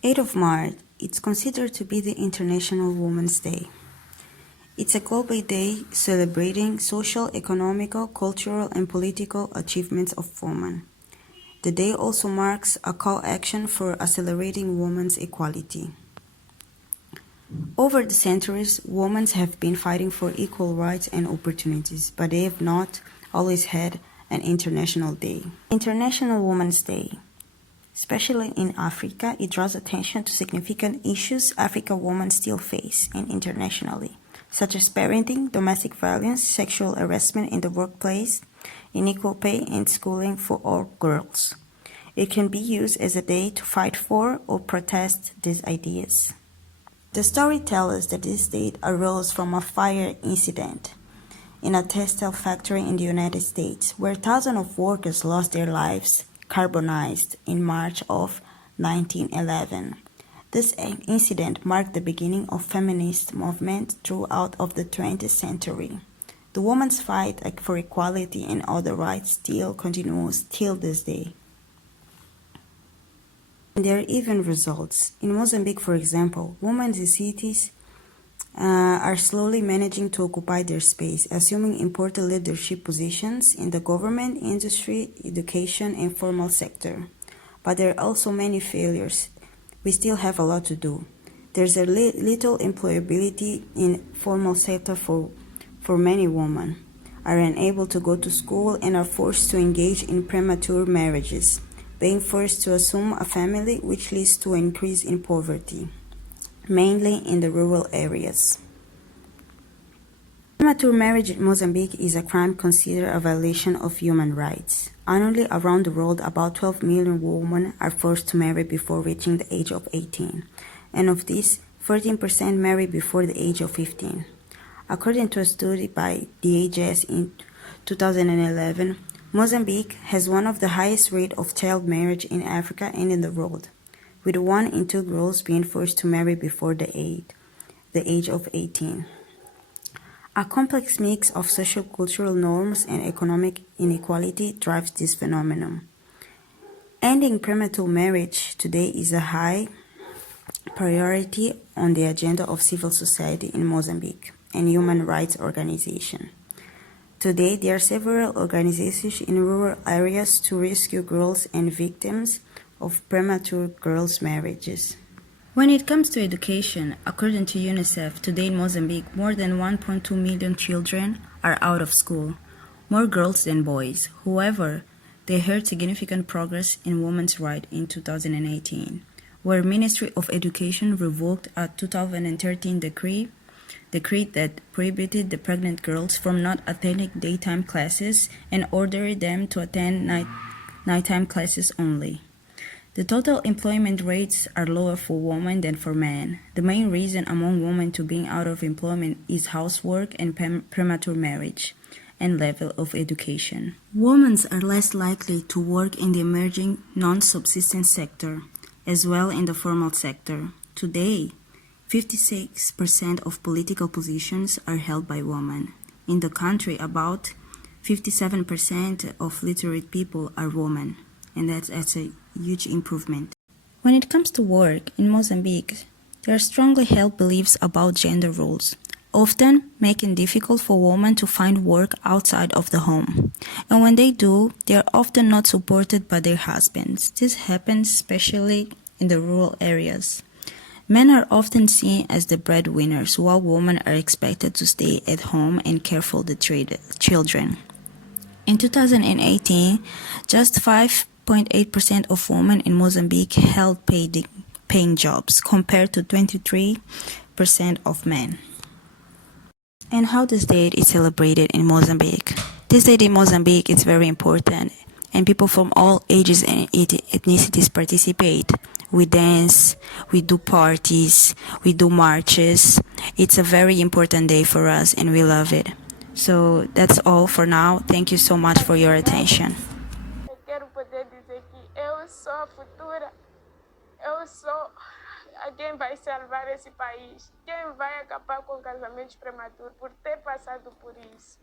8th of March, it's considered to be the International Women's Day. It's a global day celebrating social, economical, cultural, and political achievements of women. The day also marks a call action for accelerating women's equality. Over the centuries, women have been fighting for equal rights and opportunities, but they have not always had an international day. International Women's Day. Especially in Africa, it draws attention to significant issues African women still face and internationally, such as parenting, domestic violence, sexual harassment in the workplace, unequal pay, and schooling for all girls. It can be used as a day to fight for or protest these ideas. The story tells us that this date arose from a fire incident in a textile factory in the United States, where thousands of workers lost their lives carbonized in March of 1911. This incident marked the beginning of feminist movement throughout of the 20th century. The women's fight for equality and other rights still continues till this day. There are even results. In Mozambique, for example, women in cities are slowly managing to occupy their space, assuming important leadership positions in the government, industry, education, and formal sector. But there are also many failures. We still have a lot to do. There's a little employability in formal sector for many women, are unable to go to school and are forced to engage in premature marriages, being forced to assume a family, which leads to an increase in poverty, mainly in the rural areas. Premature marriage in Mozambique is a crime considered a violation of human rights. Annually around the world, about 12 million women are forced to marry before reaching the age of 18, and of these, 14% marry before the age of 15. According to a study by DHS in 2011, Mozambique has one of the highest rates of child marriage in Africa and in the world, with 1 in 2 girls being forced to marry before the age of 18. A complex mix of social-cultural norms and economic inequality drives this phenomenon. Ending premature marriage today is a high priority on the agenda of civil society in Mozambique and human rights organizations. Today, there are several organizations in rural areas to rescue girls and victims of premature girls' marriages. When it comes to education, according to UNICEF, today in Mozambique, more than 1.2 million children are out of school, more girls than boys. However, they heard significant progress in women's rights in 2018, where Ministry of Education revoked a 2013 decree that prohibited the pregnant girls from not attending daytime classes and ordered them to attend nighttime classes only. The total employment rates are lower for women than for men. The main reason among women to being out of employment is housework and premature marriage and level of education. Women are less likely to work in the emerging non-subsistence sector, as well in the formal sector. Today, 56% of political positions are held by women. In the country, about 57% of literate people are women, and that's a huge improvement. When it comes to work, in Mozambique, there are strongly held beliefs about gender roles, often making it difficult for women to find work outside of the home. And when they do, they are often not supported by their husbands. This happens especially in the rural areas. Men are often seen as the breadwinners, while women are expected to stay at home and care for the children. In 2018, just 5.8% of women in Mozambique held paying jobs, compared to 23% of men. And how this date is celebrated in Mozambique? This date in Mozambique is very important, and people from all ages and ethnicities participate. We dance, we do parties, we do marches. It's a very important day for us and we love it. So that's all for now. Thank you so much for your attention. Eu quero poder dizer que eu sou a futura, eu sou a quem vai salvar esse país, quem vai acabar com casamentos prematuros por ter passado por isso.